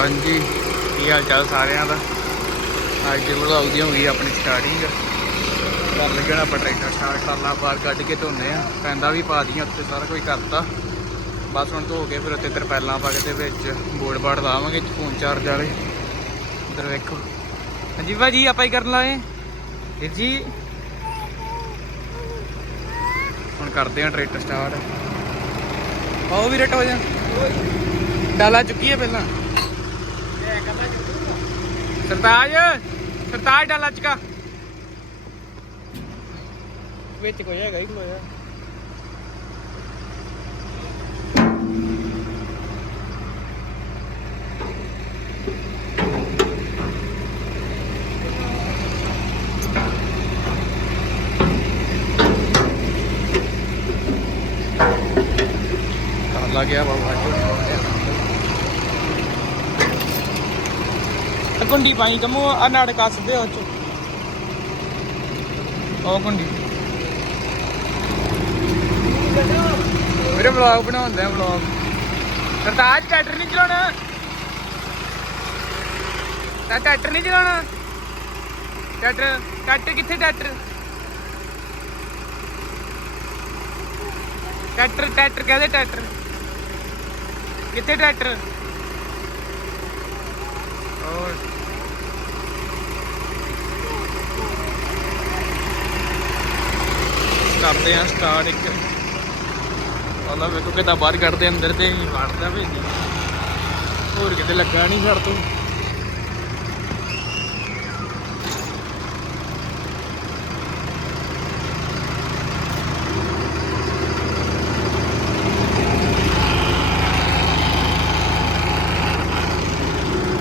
ਹਾਂਜੀ, ਕੀ ਹਾਲ ਚਾਲ ਸਾਰਿਆਂ ਦਾ? ਅੱਜ ਦੇ ਵਲੌਗ ਦੀ ਹੋ ਗਈ ਆਪਣੀ ਸਟਾਰਟਿੰਗ ਕਰ ਲੱਗਣਾ ਆਪਾਂ ਟਰੈਕਟਰ ਸਟਾਰਟ ਕਰਨਾ ਬਾਹਰ ਕੱਢ ਕੇ ਧੋਨੇ ਆ। ਪੈਂਦਾ ਵੀ ਪਾ ਦੀਆਂ ਉੱਤੇ ਸਾਰਾ ਕੁਝ ਕਰਤਾ। ਬਸ ਹੁਣ ਧੋ ਕੇ ਫਿਰ ਉੱਤੇ ਤਰਪੈਲਾਂ ਪਾ ਕੇ ਤੇ ਵਿੱਚ ਬੋਰਡ ਬਾੜ ਲਾਵਾਂਗੇ ਫੋਨ ਚਾਰਜ ਵਾਲੇ। ਇੱਧਰ ਵੇਖੋ। ਹਾਂਜੀ ਭਾਜੀ ਆਪਾਂ ਹੀ ਕਰਨ ਲਾਏ? ਵੀਰ ਜੀ? ਹੁਣ ਕਰਦੇ ਆ ਟਰੈਕਟਰ ਸਟਾਰਟ ਆਓ ਵੀਰੇ ਟੋ ਜਾ। ਡਾਲਾ ਚੁੱਕੀ ਹੈ ਪਹਿਲਾਂ। ਸਰਤਾਜ ਸਰਤਾਜ ਡਾਲਾ ਚੁਕਾ। ਵਿੱਚ ਕੋਈ ਹੈਗਾ ਹੀ ਖਲੋਇਆ ਡਾਲਾ ਗਿਆ ਬਾਬਾ ਜੀ ਕੁੰਡੀ ਪਾਈ ਕਮੋ ਆ ਨਾੜ ਕੱਸ ਦੇ ਉਹ ਚ। ਉਹ ਕੁੰਡੀ ਮੇਰੇ ਵਲੌਗ ਬਣਾਉਂਦਾ ਵਲੌਗ ਸਰਤਾਜ ਟਰੈਕਟਰ ਨਹੀਂ ਚਲਾਉਣਾ। ਤਾਂ ਟਰੈਕਟਰ ਨਹੀਂ ਚਲਾਉਣਾ। ਟਰੈਕਟਰ ਟਰੈਕਟਰ ਕਿੱਥੇ ਟਰੈਕਟਰ? ਟਰੈਕਟਰ ਟਰੈਕਟਰ ਕਹਦੇ ਟਰੈਕਟਰ। ਕਿੱਥੇ ਟਰੈਕਟਰ? ਹੋਰ ਕਰਦੇ ਆ ਸਟਾਰਟ ਇੱਕ। ਉਹਨਾਂ ਵੇਖੋ ਕਿਤਾ ਬਾਹਰ ਕੱਢਦੇ ਅੰਦਰ ਤੇ ਵੜਦਾ ਭੇਜੀ ਹੋਰ ਕਿਤੇ ਲੱਗਾ ਨਹੀਂ ਛੜ ਤੋਂ।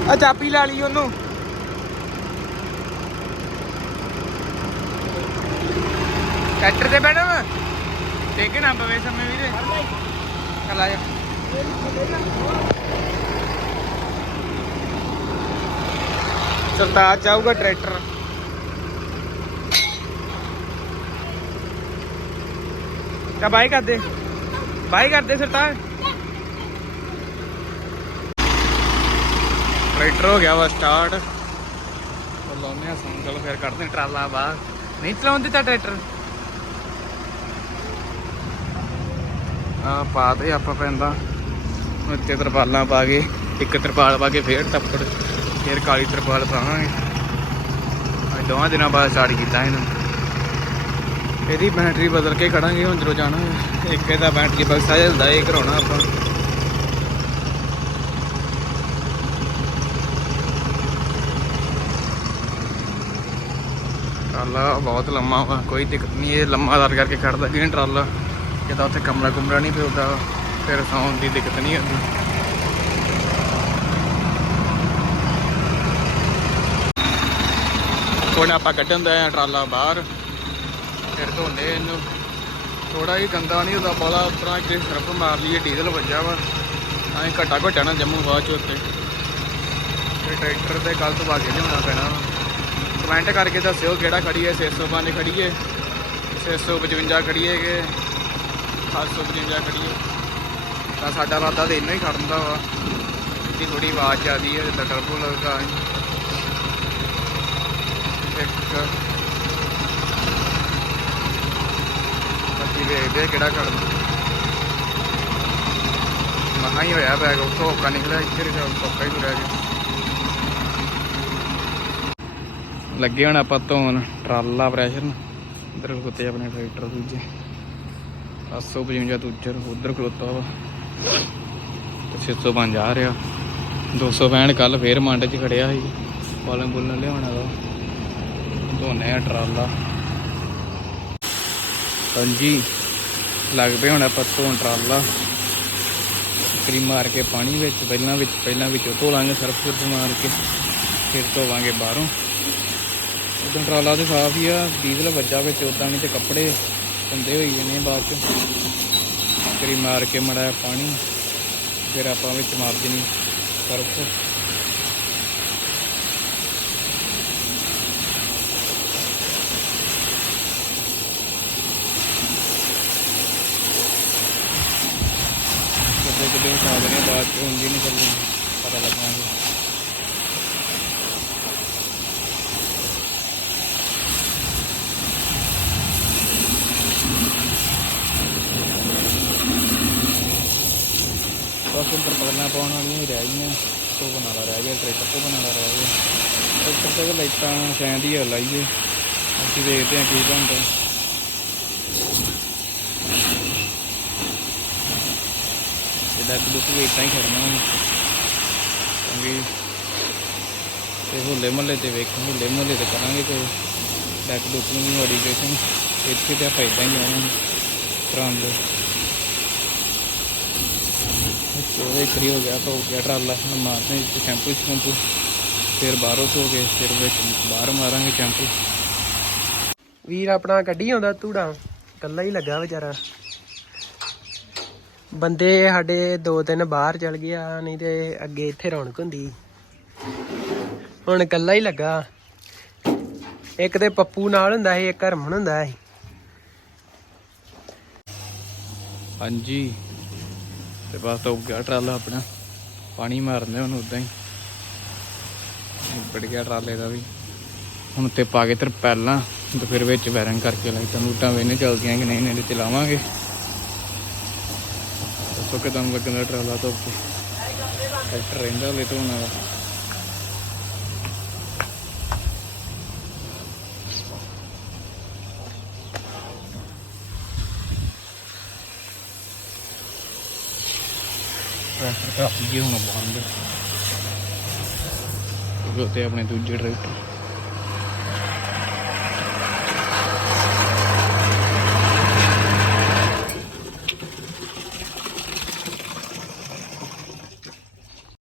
ਆ ਚਾਬੀ ਲਾ ਲਈ ਉਹਨੂੰ। ਟਰੈਕਟਰ ਤੇ ਬੈਠਾ ਵਾ? ਦੇਖ ਪਵੇ ਸਮੇਂ ਵੀਰੇ। ਚੱਲ ਆ ਜਾ। ਸਰਤਾਜ ਚਾਹੂਗਾ ਟਰੈਕਟਰ। ਕਾ ਬਾਈ ਕਰ ਦੇ ਬਾਈ ਕਰ ਸਰਤਾਜ। ਟਰੈਕਟਰ ਹੋ ਗਿਆ ਵਾ ਸਟਾਰਟ ਲਾਉਨੇ ਆ ਸੰਗਲ ਫਿਰ ਕੱਢਦੇ ਟਰਾਲਾ ਬਾਹਰ। ਨਹੀਂ ਚਲਾਉਣ ਦਿੱਤਾ ਟਰੈਕਟਰ? ਆ ਪਾ ਦੇ ਆਪਾਂ ਪੈਂਦਾ। ਉੱਤੇ ਤਰਪਾਲਾਂ ਪਾ ਕੇ ਇੱਕ ਤਰਪਾਲ ਪਾ ਕੇ ਫੇਰ ਟੱਪੜ ਫੇਰ ਕਾਲੀ ਤਰਪਾਲ ਪਾਵਾਂਗੇ। ਅੱਜ ਦੋਵਾਂ ਦਿਨਾਂ ਬਾਅਦ ਸਟਾਰਟ ਕੀਤਾ ਇਹਨੂੰ। ਇਹਦੀ ਬੈਟਰੀ ਬਦਲ ਕੇ ਖੜਾਂਗੇ ਹੁਣ ਜਦੋਂ ਜਾਣਾ। ਇੱਕ ਇਹਦਾ ਬੈਟਰੀ ਬਕਸਾ ਹਿਲਦਾ ਇਹ ਕਰਾਉਣਾ ਆਪਾਂ। ਟਰਾਲਾ ਬਹੁਤ ਲੰਮਾ ਵਾ, ਕੋਈ ਦਿੱਕਤ ਨਹੀਂ, ਇਹ ਲੰਮਾ ਦਰ ਕਰਕੇ ਖੜਦਾ ਕਿ ਟਰਾਲਾ। ਜਿੱਦਾਂ ਉੱਥੇ ਕਮਰਾ ਕੁਮਰਾ ਨਹੀਂ ਪਿਉਂਦਾ ਫਿਰ ਸੌਣ ਦੀ ਦਿੱਕਤ ਨਹੀਂ ਹੁੰਦੀ ਹੁਣ ਆਪਾਂ ਕੱਢਣ ਦਾ ਆ ਟਰਾਲਾ ਬਾਹਰ, ਫਿਰ ਧੋਨੇ ਇਹਨੂੰ। ਥੋੜਾ ਹੀ ਗੰਦਾ ਨਹੀਂ ਹੁੰਦਾ ਬਾਲਾ ਉਤਰਾ ਕਿ ਸਰਫ ਮਾਰ ਲਈਏ, ਡੀਜ਼ਲ ਵੱਜਾ ਵਾ ਐਂ ਘਟਾ ਘਟਾ ਨਾ ਜੰਮੂ ਬਾਅਦ ਚ ਉੱਤੇ ਤੇ ਟਰੈਕਟਰ ਤੇ ਕੱਲ ਤੋਂ ਬਾਗੇ ਲਿਆਉਣਾ ਪੈਣਾ। ਵਾ ਕਮੈਂਟ ਕਰਕੇ ਦੱਸਿਓ ਕਿਹੜਾ ਖੜੀ ਹੈ 605 ਖੜੀ ਹੈ 655 ਖੜੀ ਹੈ ਕਿ 755 ਖੜੀ ਹੈ ਤਾਂ ਸਾਡਾ ਰਾਦਾ ਤੇ ਇੰਨਾ ਹੀ ਖੜਦਾ ਵਾ। ਕਿ ਥੋੜੀ ਆਵਾਜ਼ ਆਦੀ ਹੈ ਜਿੱਦਾਂ ਟਰਬੋ ਲੱਗਾ ਇੱਕ ਬਾਕੀ ਵੇਖਦੇ ਕਿਹੜਾ ਖੜਦਾ ਮਹਾ ਹੀ ਹੋਇਆ ਬੈਗ ਉੱਥੋਂ ਔਕਾ ਨਿਕਲਿਆ, ਇੱਥੇ ਰਿਜਾ ਔਕਾ ਹੀ ਤੁਰਿਆ ਗਿਆ। ਲੱਗੇ ਹੁਣ ਆਪਾਂ ਧੋਣ ਟਰਾਲਾ ਪ੍ਰੈਸ਼ਰ ਇਧਰ ਕੁੱਤੇ ਆਪਣੇ ਟਰੈਕਟਰ ਦੂਜੇ। 855 ਦੂਜਾ ਉਧਰ ਖਲੋਤਾ ਵਾ। ਤੇ 605 ਆ ਰਿਹਾ। 265 ਕੱਲ ਫੇਰ ਮੰਡ 'ਚ ਖੜਿਆ ਸੀ। ਬਾਲਣ ਬੁਲਣ ਲਿਆਉਣਾ ਦਾ ਧੋਨੇ ਆ ਟਰਾਲਾ। ਹਾਂਜੀ ਲੱਗ ਪਏ ਹੁਣ ਆਪਾਂ ਧੋਣ ਟਰਾਲਾ। ਕਰੀ ਮਾਰ ਕੇ ਪਾਣੀ ਵਿੱਚ, ਪਹਿਲਾਂ ਵਿੱਚ, ਪਹਿਲਾਂ ਵਿੱਚੋਂ ਧੋ ਲਾਂਗੇ ਸਰਫ ਸੁਰਫ ਮਾਰ ਕੇ। ਫਿਰ ਧੋਵਾਂਗੇ ਬਾਹਰੋਂ। ਉਦੋਂ ਟਰਾਲਾ ਤੇ ਸਾਫ਼ ਹੀ ਆ, ਡੀਜ਼ਲ ਵੱਜਾ ਵਿੱਚ ਉਦਾਂ ਨਹੀਂ ਤੇ ਕੱਪੜੇ ਧੰਦੇ ਹੋਈ ਜਾਂਦੇ ਬਾਅਦ ਚ। ਕਰੀ ਮਾਰ ਕੇ ਮੜਾਇਆ ਪਾਣੀ, ਫਿਰ ਆਪਾਂ ਵਿੱਚ ਮਾਰ ਦੇਣੀ ਸਰਫ ਕਿਤੇ ਕਿਤੇ ਉਠਾ ਬਾਅਦ ਚ ਉਂਝ ਹੀ ਨਹੀਂ ਚੱਲਣੀ ਪਤਾ ਲੱਗਣਾ ਜੀ ਪਾਉਣ ਵਾਲੀਆਂ ਹੀ ਰਹਿ ਗਈਆਂ। ਤੋਂ ਬਣਾਵਾ ਰਹਿ ਗਿਆ ਟਰੈਕਟਰ ਤੋਂ ਬਣਾਵਾ ਰਹਿ ਗਿਆ ਟਰੈਕਟਰ ਤੇ ਤਾਂ ਲਾਈਟਾਂ ਫੈਨ ਦੀ ਲਾਈਏ। ਅਸੀਂ ਦੇਖਦੇ ਹਾਂ ਕੀ ਬਣਦਾ। ਇਹਦਾ ਦੁੱਖ ਵੀ ਇਦਾਂ ਹੀ ਕਰਨਾ ਹੁਣ। ਕਿਉਂਕਿ ਤੇ ਹੋਲੇ ਮਹੱਲੇ ਤੇ ਵੇਖ ਹੋਲੇ ਮਹੱਲੇ ਤੇ ਕਰਾਂਗੇ ਕੋਈ ਡੈਕ ਡੁੱਕ ਨੂੰ ਮੋਡੀਫਿਕੇਸ਼ਨ। ਇੱਥੇ ਤਾਂ ਫਾਇਦਾ ਹੀ ਆਉਣਾ। ਕਰਾਉਣ ਚੋਵੇ ਕਰੀ ਹੋ ਗਿਆ ਤਾਂ ਹੋ ਗਿਆ ਟਰਾਲਾ। ਹੁਣ ਮਾਰਦੇ ਹਾਂ ਇੱਥੇ ਸ਼ੈਂਪੂ ਸ਼ੈਂਪੂ ਫਿਰ ਬਾਹਰੋਂ ਧੋ ਕੇ ਫਿਰ ਵਿੱਚ ਬਾਹਰ ਮਾਰਾਂਗੇ ਸ਼ੈਂਪੂ ਵੀਰ ਆਪਣਾ ਕੱਢੀ ਆਉਂਦਾ ਧੂੜਾ। ਕੱਲਾ ਹੀ ਲੱਗਾ ਵਿਚਾਰਾ। ਬੰਦੇ ਸਾਡੇ ਦੋ ਤਿੰਨ ਬਾਹਰ ਚਲ ਗਿਆ ਨਹੀਂ ਤੇ ਅੱਗੇ ਇੱਥੇ ਰੌਣਕ ਹੁੰਦੀ। ਹੁਣ ਕੱਲਾ ਹੀ ਲੱਗਾ। ਇੱਕ ਤੇ ਪੱਪੂ ਨਾਲ ਹੁੰਦਾ ਸੀ ਇੱਕ ਹਰਮਨ ਹੁੰਦਾ ਸੀ। ਹਾਂਜੀ। ਤੇ ਬਸ ਹੋ ਗਿਆ ਟਰਾਲਾ ਆਪਣਾ। ਪਾਣੀ ਮਾਰਦੇ ਹੁਣ ਉਦਾਂ ਹੀ। ਨਿਬੜ ਗਿਆ ਟਰਾਲੇ ਦਾ ਵੀ। ਹੁਣ ਤੇ ਪਾ ਕੇ ਪਹਿਲਾਂ ਤੇ ਫਿਰ ਵਿੱਚ ਵੈਰਨ ਕਰਕੇ ਲਾਈਟਾਂ ਲੂਟਾਂ ਵੇਨੇ ਚੱਲਦੀਆਂ ਕਿ ਨਹੀਂ ਨਹੀਂ ਚਲਾਵਾਂਗੇ। ਦੱਸੋ ਕਿਦਾਂ ਲੱਗਦਾ ਟਰਾਲਾ ਤੋਂ ਉੱਤੇ ਟਰੈਕਟਰ ਰਹਿੰਦਾ ਹਲੇ ਧੋਣ ਵਾਲਾ ਟਰੈਕਟਰ ਕਾਫੀ ਜੇ ਹੁਣ ਬੰਦ। ਕਿਉਂਕਿ ਉੱਤੇ ਆਪਣੇ ਦੂਜੇ ਟਰੈਕਟਰ